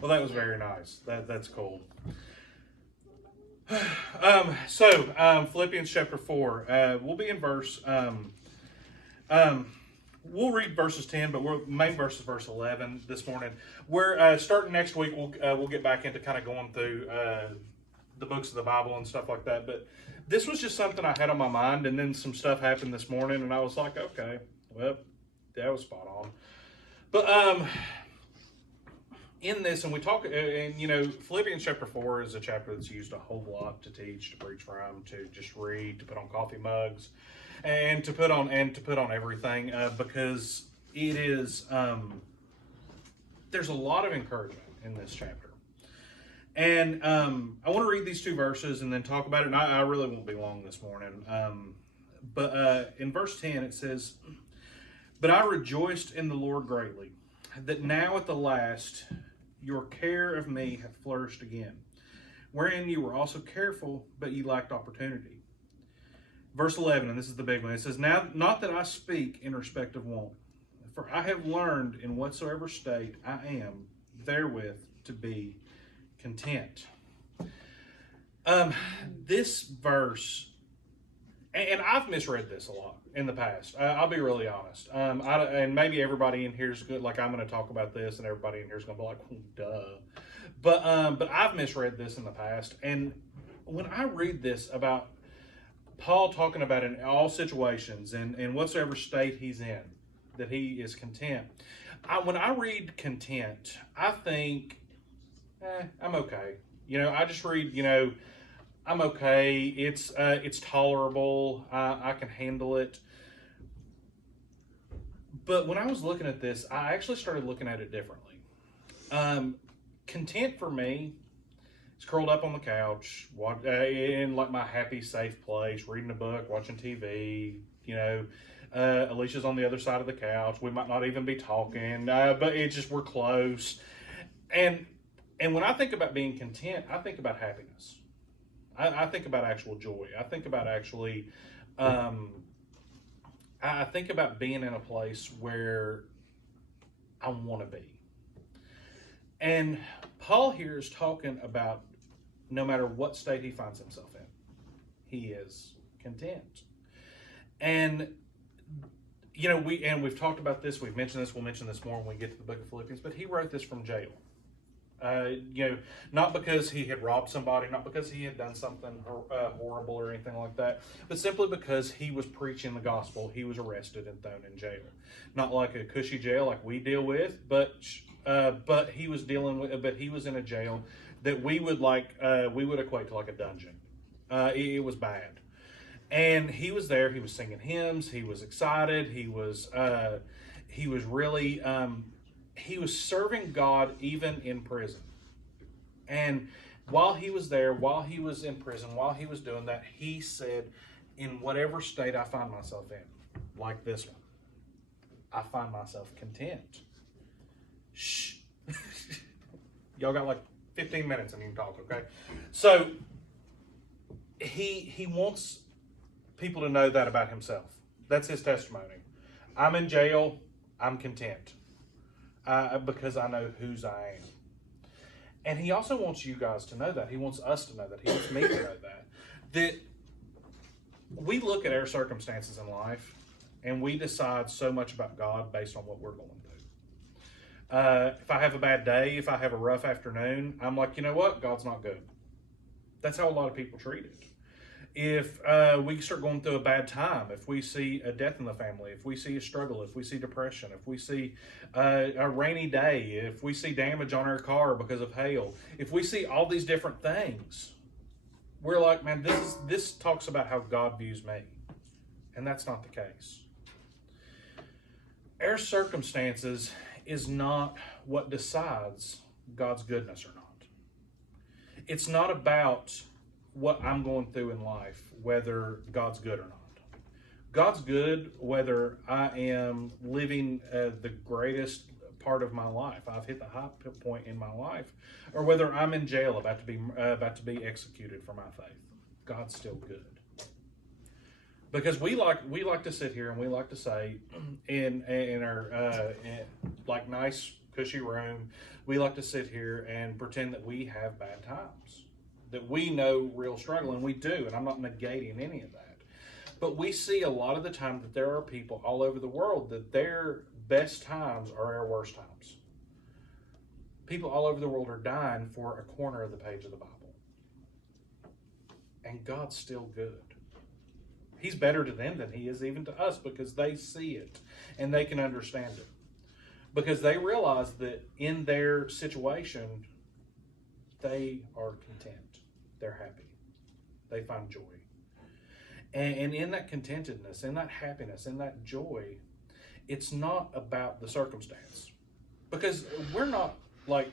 Well, that was very nice. That's cool. Philippians chapter 4. We'll be in verse. We'll read verses 10, but main verse is verse 11 this morning. We're starting next week. We'll get back into kind of going through the books of the Bible and stuff like that. But this was just something I had on my mind, and then some stuff happened this morning, and I was like, okay, well, that was spot on. But in this, and we talk, and Philippians chapter 4 is a chapter that's used a whole lot to teach, to preach from, to just read, to put on coffee mugs, and to put on everything, because it is there's a lot of encouragement in this chapter. And I want to read these two verses and then talk about it. And I really won't be long this morning. But in verse 10 it says, "But I rejoiced in the Lord greatly, that now at the last your care of me hath flourished again, wherein you were also careful, but ye lacked opportunity." Verse 11, and this is the big one. It says, "Now, not that I speak in respect of want, for I have learned in whatsoever state I am therewith to be content." This verse, and I've misread this a lot in the past. I'll be really honest. And maybe everybody in here is good. Like, I'm going to talk about this, and everybody in here is going to be like, duh. But I've misread this in the past. And when I read this about Paul talking about in all situations and in whatsoever state he's in, that he is content. When I read content, I think, I'm okay. I just read, I'm okay. It's tolerable. I can handle it. But when I was looking at this, I actually started looking at it differently. Content for me is curled up on the couch, in like my happy, safe place, reading a book, watching TV. Alicia's on the other side of the couch. We might not even be talking, but it's just we're close. And when I think about being content, I think about happiness. I think about actual joy. I think about actually, I think about being in a place where I want to be. And Paul here is talking about no matter what state he finds himself in, he is content. And we've talked about this, we've mentioned this, we'll mention this more when we get to the book of Philippians, but he wrote this from jail. Not because he had robbed somebody, not because he had done something horrible or anything like that, but simply because he was preaching the gospel. He was arrested and thrown in jail. Not like a cushy jail like we deal with, but he was he was in a jail that we would equate to like a dungeon. It was bad. And he was there, he was singing hymns, he was excited, he was really, he was serving God even in prison. And while he was there, while he was in prison, while he was doing that, he said, in whatever state I find myself in, like this one, I find myself content. Shh. Y'all got like 15 minutes and you can talk, okay? So, he wants people to know that about himself. That's his testimony. I'm in jail. I'm content. Because I know whose I am. And he also wants you guys to know that. He wants us to know that. He wants me to know that. That we look at our circumstances in life and we decide so much about God based on what we're going through. If I have a bad day, if I have a rough afternoon, I'm like, you know what? God's not good. That's how a lot of people treat it. If we start going through a bad time, if we see a death in the family, if we see a struggle, if we see depression, if we see a rainy day, if we see damage on our car because of hail, if we see all these different things, we're like, man, this talks about how God views me. And that's not the case. Our circumstances is not what decides God's goodness or not. It's not about what I'm going through in life, whether God's good or not. God's good whether I am living the greatest part of my life. I've hit the high point in my life, or whether I'm in jail about to be executed for my faith. God's still good. Because we like to sit here and we like to say in our like nice cushy room. We like to sit here and pretend that we have bad times, that we know real struggle, and we do, and I'm not negating any of that. But we see a lot of the time that there are people all over the world that their best times are our worst times. People all over the world are dying for a corner of the page of the Bible. And God's still good. He's better to them than he is even to us, because they see it and they can understand it. Because they realize that in their situation, they are content. They're happy. They find joy. And in that contentedness, in that happiness, in that joy, it's not about the circumstance. Because we're not, like,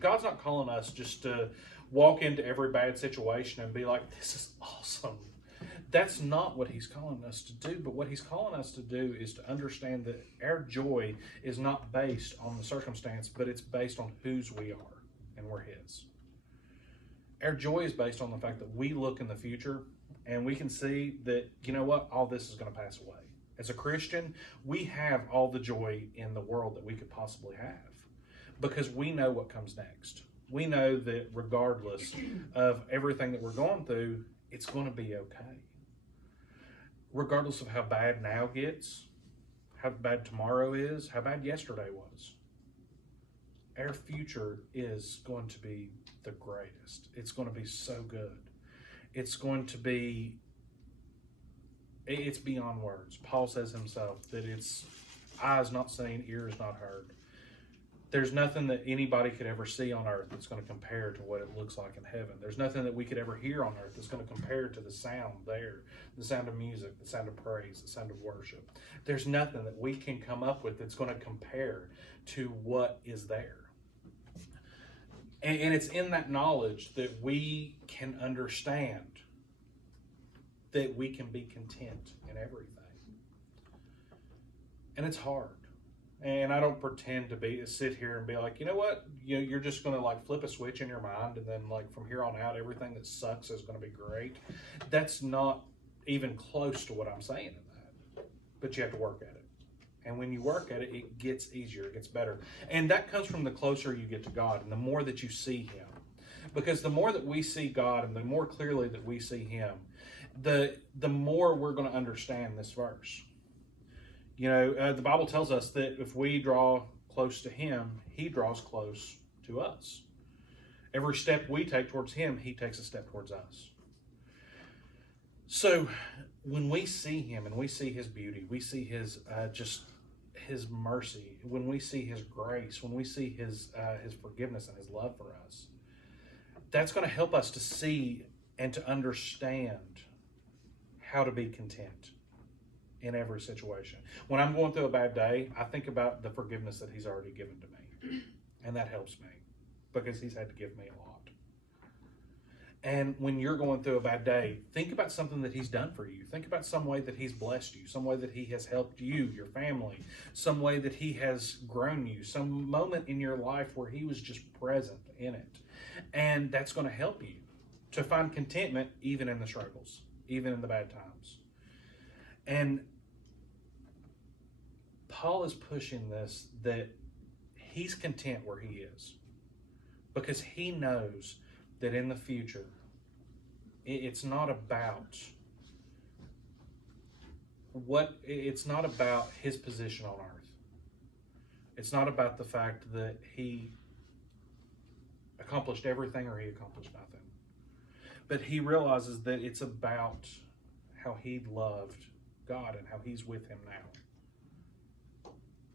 God's not calling us just to walk into every bad situation and be like, this is awesome. That's not what he's calling us to do. But what he's calling us to do is to understand that our joy is not based on the circumstance, but it's based on whose we are, and we're his. Our joy is based on the fact that we look in the future and we can see that, you know what, all this is going to pass away. As a Christian, we have all the joy in the world that we could possibly have, because we know what comes next. We know that regardless of everything that we're going through, it's going to be okay. Regardless of how bad now gets, how bad tomorrow is, how bad yesterday was, our future is going to be the greatest. It's going to be so good. It's going to be, it's beyond words. Paul says himself that it's eyes not seen, ears not heard. There's nothing that anybody could ever see on earth that's going to compare to what it looks like in heaven. There's nothing that we could ever hear on earth that's going to compare to the sound there, the sound of music, the sound of praise, the sound of worship. There's nothing that we can come up with that's going to compare to what is there. And it's in that knowledge that we can understand that we can be content in everything. And it's hard. And I don't pretend to sit here and be like, you know what, you're just going to like flip a switch in your mind, and then like from here on out, everything that sucks is going to be great. That's not even close to what I'm saying in that. But you have to work at it. And when you work at it, it gets easier, it gets better. And that comes from the closer you get to God and the more that you see him. Because the more that we see God and the more clearly that we see him, the more we're going to understand this verse. You know, the Bible tells us that if we draw close to him, he draws close to us. Every step we take towards him, he takes a step towards us. So when we see him and we see his beauty, we see his his mercy, when we see his grace, when we see his forgiveness and his love for us, that's going to help us to see and to understand how to be content in every situation. When I'm going through a bad day, I think about the forgiveness that he's already given to me. And that helps me, because he's had to give me a lot. And when you're going through a bad day, think about something that he's done for you. Think about some way that he's blessed you, some way that he has helped you, your family, some way that he has grown you, some moment in your life where he was just present in it. And that's going to help you to find contentment even in the struggles, even in the bad times. And Paul is pushing this, that he's content where he is, because he knows that in the future, it's not about his position on earth. It's not about the fact that he accomplished everything or he accomplished nothing. But he realizes that it's about how he loved God and how he's with him now.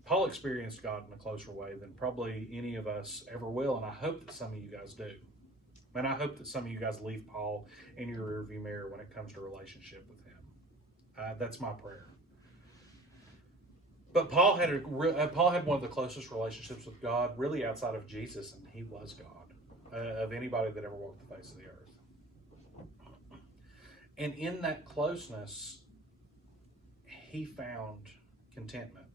Paul experienced God in a closer way than probably any of us ever will, and I hope that some of you guys do. And I hope that some of you guys leave Paul in your rearview mirror when it comes to relationship with him. That's my prayer. But Paul had one of the closest relationships with God, really outside of Jesus, and he was God, of anybody that ever walked the face of the earth. And in that closeness, he found contentment.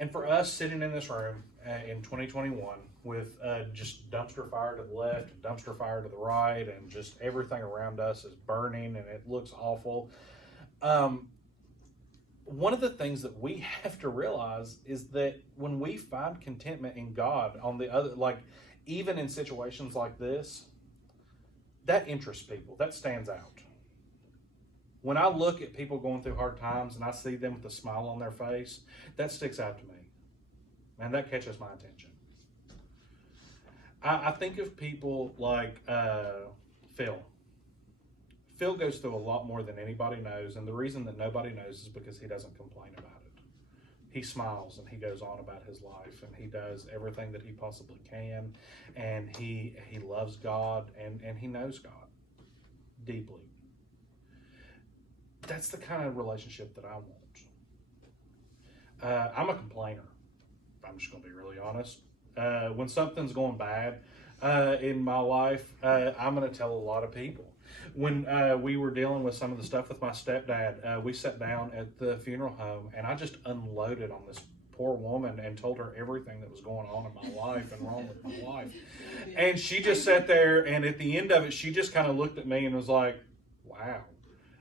And for us sitting in this room in 2021 with just dumpster fire to the left, dumpster fire to the right, and just everything around us is burning and it looks awful, one of the things that we have to realize is that when we find contentment in God, on the other, like even in situations like this, that interests people. That stands out. When I look at people going through hard times and I see them with a smile on their face, that sticks out to me. Man, that catches my attention. I think of people like Phil. Phil goes through a lot more than anybody knows, and the reason that nobody knows is because he doesn't complain about it. He smiles and he goes on about his life, and he does everything that he possibly can, and he loves God, and he knows God deeply. That's the kind of relationship that I want. I'm a complainer. I'm just going to be really honest. When something's going bad in my life, I'm going to tell a lot of people. When we were dealing with some of the stuff with my stepdad, we sat down at the funeral home, and I just unloaded on this poor woman and told her everything that was going on in my life and wrong with my life. And she just sat there, and at the end of it, she just kind of looked at me and was like, wow.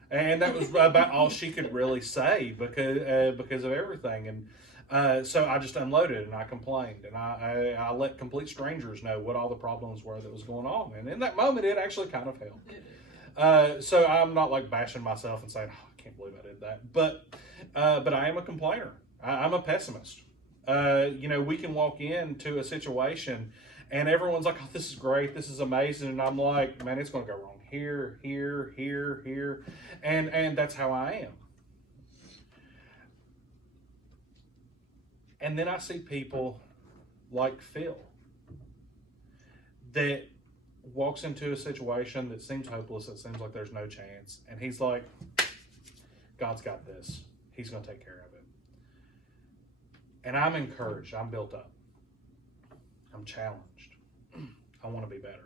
And that was about all she could really say because of everything. And so I just unloaded and I complained, and I let complete strangers know what all the problems were that was going on. And in that moment, it actually kind of helped. So I'm not like bashing myself and saying, oh, I can't believe I did that. But I am a complainer. I'm a pessimist. We can walk into a situation and everyone's like, oh, this is great. This is amazing. And I'm like, man, it's going to go wrong here, here, here, here. And that's how I am. And then I see people like Phil that walks into a situation that seems hopeless, that seems like there's no chance. And he's like, God's got this. He's going to take care of it. And I'm encouraged. I'm built up. I'm challenged. I want to be better.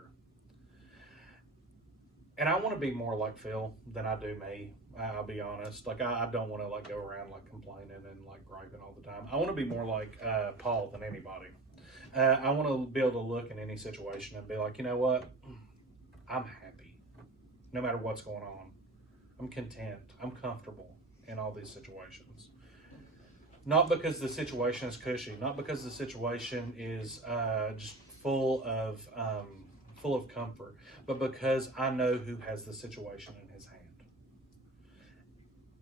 And I want to be more like Phil than I do me. I'll be honest. Like I don't want to like go around like complaining and like griping all the time. I want to be more like Paul than anybody. I want to be able to look in any situation and be like, you know what? I'm happy, no matter what's going on. I'm content. I'm comfortable in all these situations. Not because the situation is cushy. Not because the situation is just full of comfort, but because I know who has the situation in his hand.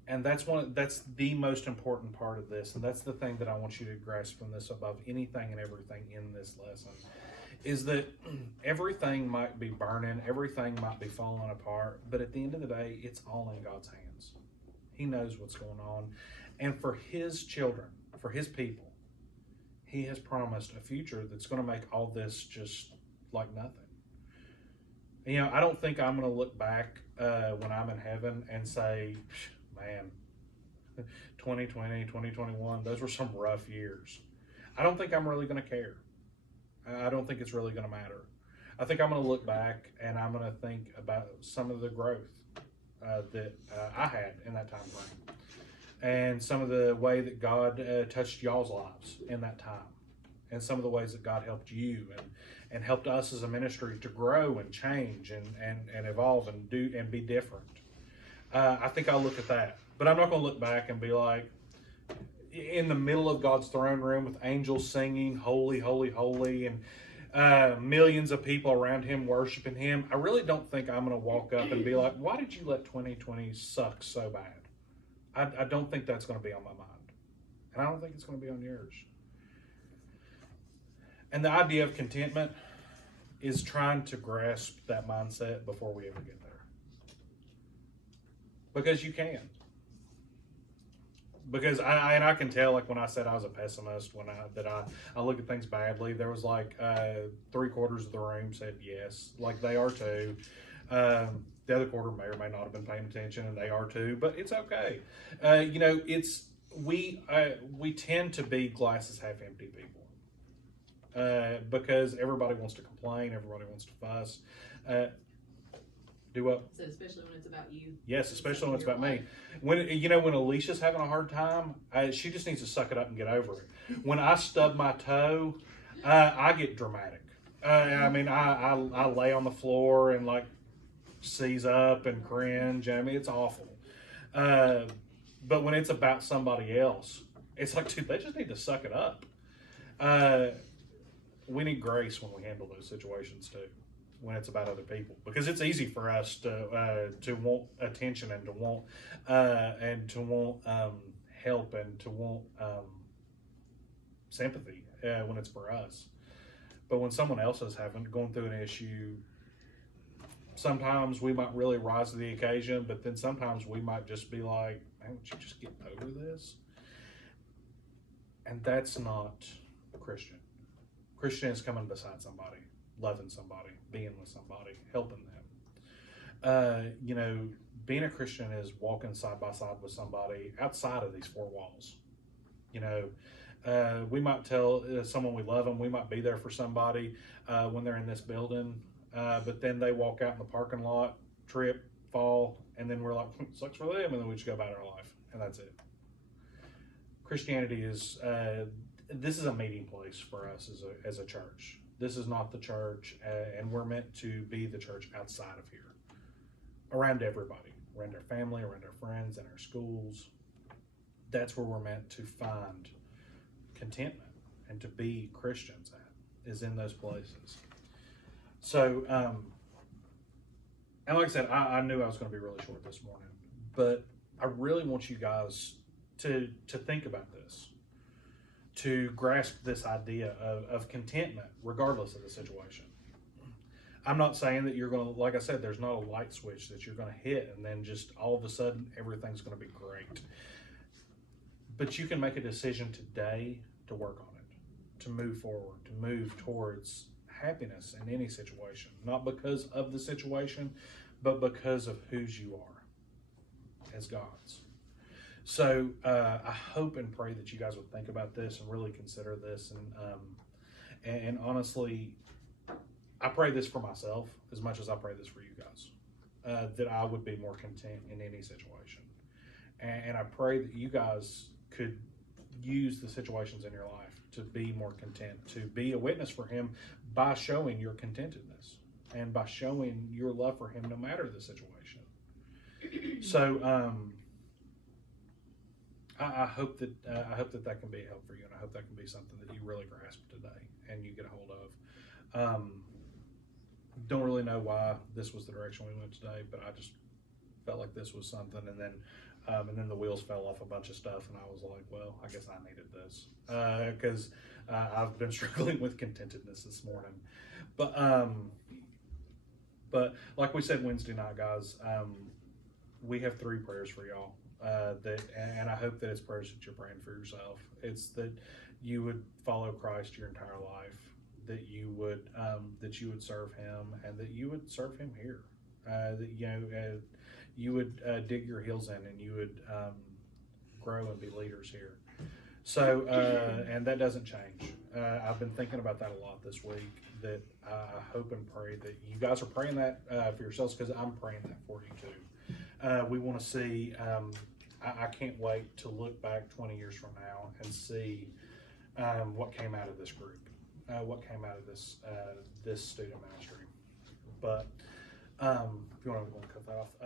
And that's the most important part of this, and that's the thing that I want you to grasp from this above anything and everything in this lesson, is that everything might be burning, everything might be falling apart, but at the end of the day, it's all in God's hands. He knows what's going on. And for his children, for his people, he has promised a future that's going to make all this just like nothing. I don't think I'm going to look back when I'm in heaven and say, man, 2020, 2021, those were some rough years. I don't think I'm really going to care. I don't think it's really going to matter. I think I'm going to look back and I'm going to think about some of the growth that I had in that time frame, and some of the way that God touched y'all's lives in that time, and some of the ways that God helped you and helped us as a ministry to grow and change and evolve and do and be different. I think I'll look at that. But I'm not going to look back and be like, in the middle of God's throne room with angels singing, holy, holy, holy, and millions of people around him worshiping him. I really don't think I'm going to walk up and be like, why did you let 2020 suck so bad? I don't think that's going to be on my mind. And I don't think it's going to be on yours. And the idea of contentment is trying to grasp that mindset before we ever get there. Because you can. Because I can tell, like when I said I was a pessimist, that I look at things badly, there was like 3/4 of the room said yes, like they are too. The other quarter may or may not have been paying attention, and they are too. But it's okay. We tend to be glasses half empty people because everybody wants to complain, everybody wants to fuss. Do what? So especially when it's about you. Yes, especially when it's about me. When Alicia's having a hard time, she just needs to suck it up and get over it. When I stub my toe, I get dramatic. I lay on the floor and like seize up and cringe. It's awful. But when it's about somebody else, it's like, dude, they just need to suck it up. We need grace when we handle those situations too, when it's about other people, because it's easy for us to want attention and to want help and to want sympathy when it's for us. But when someone else is going through an issue, sometimes we might really rise to the occasion, but then sometimes we might just be like, man, would you just get over this? And that's not Christian. Christian is coming beside somebody, loving somebody, being with somebody, helping them. Being a Christian is walking side by side with somebody outside of these four walls. We might tell someone we love them, we might be there for somebody when they're in this building, but then they walk out in the parking lot, trip, fall, and then we're like, sucks for them, and then we just go about our life, and that's it. Christianity is, this is a meeting place for us as a church. This is not the church, and we're meant to be the church outside of here, around everybody, around our family, around our friends, and our schools. That's where we're meant to find contentment and to be Christians at, is in those places. So, and like I said, I knew I was going to be really short this morning, but I really want you guys to think about this, to grasp this idea of contentment regardless of the situation. I'm not saying that you're going to, like I said, there's not a light switch that you're going to hit and then just all of a sudden everything's going to be great. But you can make a decision today to work on it, to move forward, to move towards happiness in any situation, not because of the situation, but because of whose you are as God's. So I hope and pray that you guys would think about this and really consider this. And honestly, I pray this for myself as much as I pray this for you guys, that I would be more content in any situation. And I pray that you guys could use the situations in your life to be more content, to be a witness for Him by showing your contentedness and by showing your love for Him no matter the situation. So I hope that that can be a help for you, and I hope that can be something that you really grasp today and you get a hold of. Don't really know why this was the direction we went today, but I just felt like this was something, and then the wheels fell off a bunch of stuff, and I was like, well, I guess I needed this because I've been struggling with contentedness this morning. But like we said Wednesday night, guys, we have 3 prayers for y'all. And I hope that it's prayers that you're praying for yourself. It's that you would follow Christ your entire life, that you would serve Him, and that you would serve Him here. That you would dig your heels in, and you would grow and be leaders here. So and that doesn't change. I've been thinking about that a lot this week. That I hope and pray that you guys are praying that for yourselves, because I'm praying that for you too. We want to see. I can't wait to look back 20 years from now and see what came out of this group, what came out of this student ministry. But if you want to cut that off.